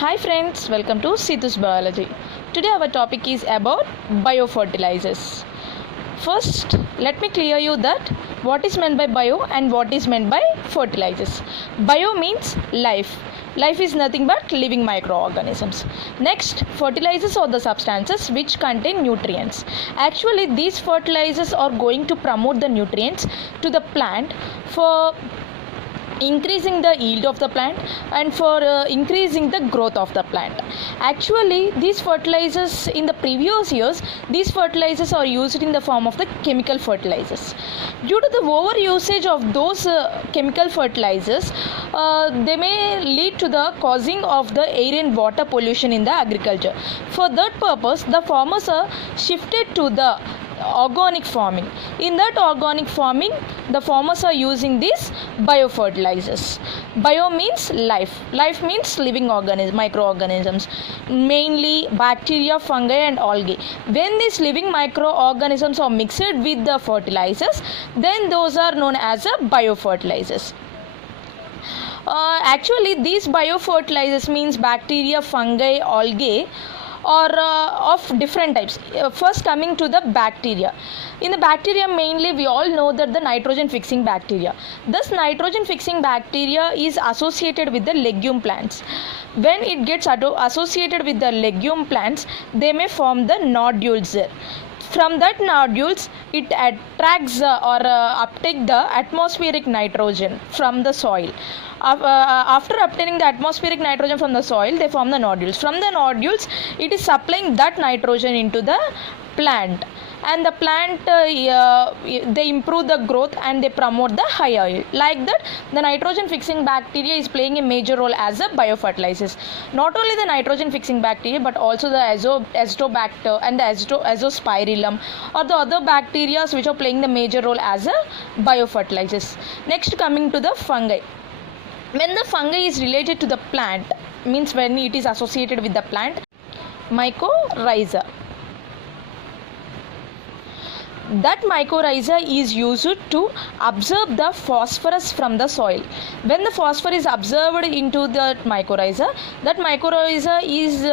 Hi friends, welcome to Sithu's Biology. Today our topic is about biofertilizers. First, let me clear you that what is meant by bio and what is meant by fertilizers. Bio means life. Life is nothing but living microorganisms. Next, fertilizers are the substances which contain nutrients. Actually, these fertilizers are going to promote the nutrients to the plant for increasing the yield of the plant and for increasing the growth of the plant. Actually, these fertilizers in the previous years, these fertilizers are used in the form of the chemical fertilizers. Due to the over usage of those chemical fertilizers, they may lead to the causing of the air and water pollution in the agriculture. For that purpose, the farmers are shifted to the organic farming. In that organic farming, the farmers are using these biofertilizers. Bio means life. Life means living microorganisms, mainly bacteria, fungi and algae. When these living microorganisms are mixed with the fertilizers, then those are known as biofertilizers. Actually, these biofertilizers means bacteria, fungi, algae or of different types. First, coming to the bacteria. In the bacteria, mainly we all know that the nitrogen fixing bacteria. This nitrogen fixing bacteria is associated with the legume plants. When it gets associated with the legume plants, they may form the nodules. From that nodules, it attracts or uptake the atmospheric nitrogen from the soil. After obtaining the atmospheric nitrogen from the soil, they form the nodules. From the nodules, it is supplying that nitrogen into the plant, and the plant they improve the growth and they promote the higher yield. Like that, the nitrogen fixing bacteria is playing a major role as a biofertilizers. Not only the nitrogen fixing bacteria, but also the azotobacter and the azospirillum or the other bacteria which are playing the major role as a biofertilizers. Next, coming to the fungi. When the fungi is related to the plant, means when it is associated with the plant, mycorrhiza. That mycorrhiza is used to absorb the phosphorus from the soil. When the phosphorus is absorbed into the mycorrhiza, that mycorrhiza is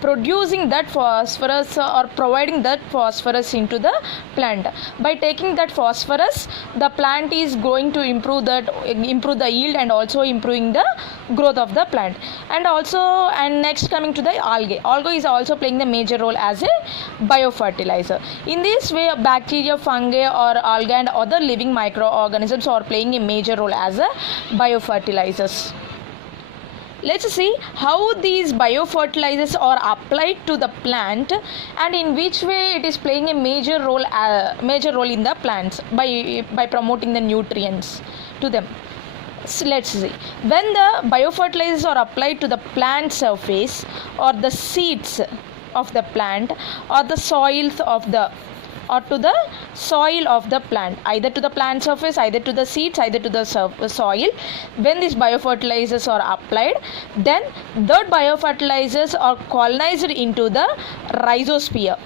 producing that phosphorus or providing that phosphorus into the plant. By taking that phosphorus, the plant is going to improve the yield and also improving the growth of the plant. And next, coming to the algae. Algae is also playing the major role as a biofertilizer. In this way, bacteria, fungi or algae and other living microorganisms are playing a major role as a biofertilizers. Let's see how these biofertilizers are applied to the plant and in which way it is playing a major role in the plants by promoting the nutrients to them. So let's see. When the biofertilizers are applied to the plant surface or the seeds of the plant or the soils of the or to the soil of the plant, either to the plant surface, either to the seeds, either to the soil, when these biofertilizers are applied, then those biofertilizers are colonized into the rhizosphere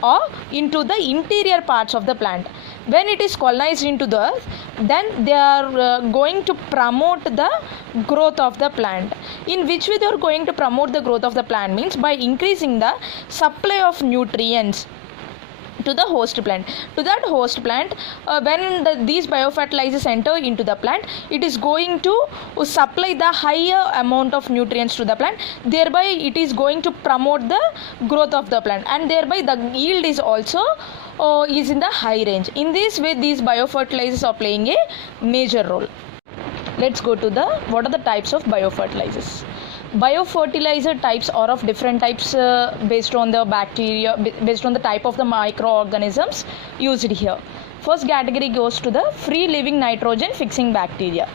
or into the interior parts of the plant. When it is colonized into the earth, then they are going to promote the growth of the plant. In which way they are going to promote the growth of the plant means by increasing the supply of nutrients to the host plant. To that host plant, when these biofertilizers enter into the plant, it is going to supply the higher amount of nutrients to the plant. Thereby, it is going to promote the growth of the plant, and thereby the yield is also is in the high range. In this way, these biofertilizers are playing a major role. Let's go to what are the types of biofertilizers. Biofertilizer types are of different types based on the bacteria, based on the type of the microorganisms used here. First category goes to the free living nitrogen fixing bacteria.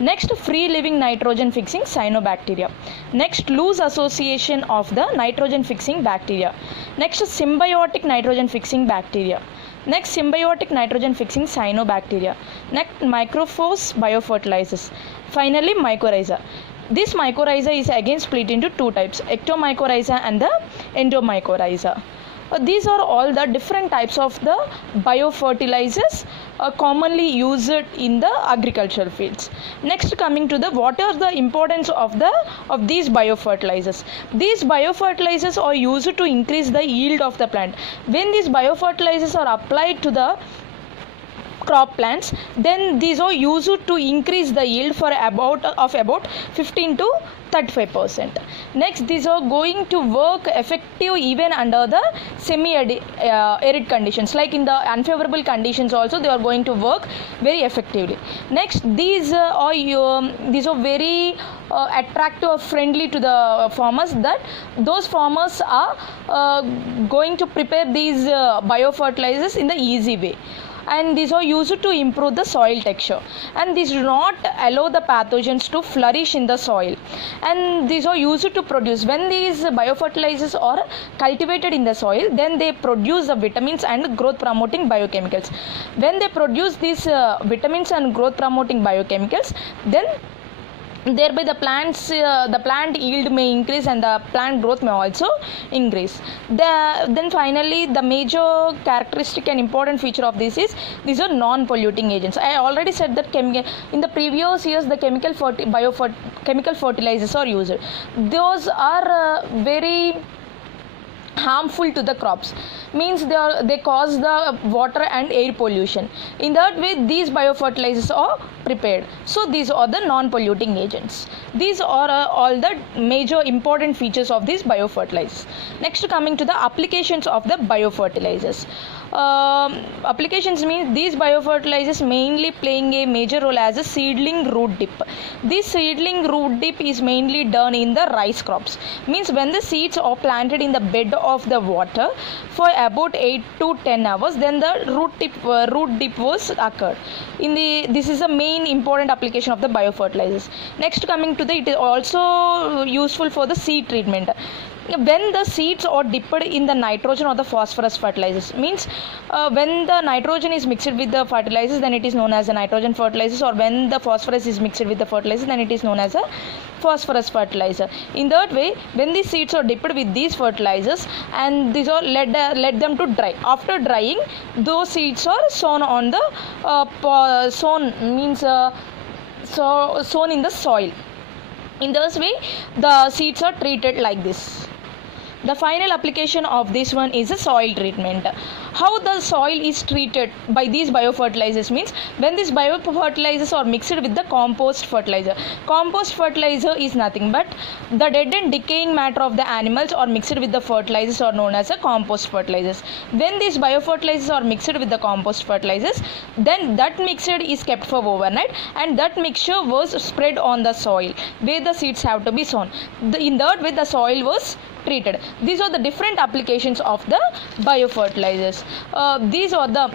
Next, free living nitrogen fixing cyanobacteria. Next, loose association of the nitrogen fixing bacteria. Next, symbiotic nitrogen fixing bacteria. Next, symbiotic nitrogen fixing cyanobacteria. Next, microphos biofertilizers. Finally, mycorrhiza. This mycorrhiza is again split into two types, ectomycorrhiza and the endomycorrhiza. These are all the different types of the biofertilizers commonly used in the agricultural fields. Next, coming to the what are the importance of these biofertilizers. These biofertilizers are used to increase the yield of the plant. When these biofertilizers are applied to the crop plants, then these are used to increase the yield for about 15 to 35%. Next, these are going to work effective even under the semi-arid conditions, like in the unfavorable conditions also they are going to work very effectively. Next, these are very attractive or friendly to the farmers, that those farmers are going to prepare these biofertilizers in the easy way, and these are used to improve the soil texture, and these do not allow the pathogens to flourish in the soil, and these are used to produce, when these biofertilizers are cultivated in the soil, then they produce the vitamins and growth promoting biochemicals. When they produce these vitamins and growth promoting biochemicals, then thereby the plant yield may increase and the plant growth may also increase. Then finally, the major characteristic and important feature of this is these are non-polluting agents. I already said that in the previous years the chemical fertilizers are used. Those are very harmful to the crops, means they cause the water and air pollution. In that way, these biofertilizers are prepared. So these are the non-polluting agents. These are all the major important features of these biofertilizers. Next, coming to the applications of the biofertilizers. Applications means these biofertilizers mainly playing a major role as a seedling root dip. This seedling root dip is mainly done in the rice crops, means when the seeds are planted in the bed of the water for about 8 to 10 hours, then the root dip was occurred. This is the main important application of the biofertilizers. Next, coming to it is also useful for the seed treatment. When the seeds are dipped in the nitrogen or the phosphorus fertilizers, means when the nitrogen is mixed with the fertilizers, then it is known as a nitrogen fertilizers, or when the phosphorus is mixed with the fertilizer, then it is known as a phosphorus fertilizer. In that way, when these seeds are dipped with these fertilizers and these are let them to dry. After drying, those seeds are sown on the sown in the soil. In this way, the seeds are treated like this. The final application of this one is a soil treatment. How the soil is treated by these biofertilizers means when these biofertilizers are mixed with the compost fertilizer. Compost fertilizer is nothing but the dead and decaying matter of the animals are mixed with the fertilizers are known as a compost fertilizers. When these biofertilizers are mixed with the compost fertilizers, then that mixture is kept for overnight, and that mixture was spread on the soil where the seeds have to be sown. In that way, the soil was treated. These are the different applications of the biofertilizers. These are the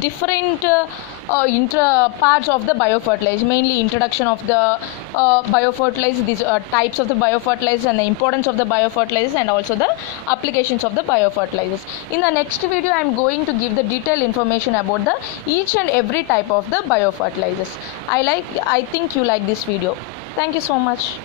different parts of the biofertilizer, mainly introduction of the biofertilizer, these types of the biofertilizers and the importance of the biofertilizers, and also the applications of the biofertilizers. In the next video, I am going to give the detailed information about the each and every type of the biofertilizers. I think you like this video. Thank you so much.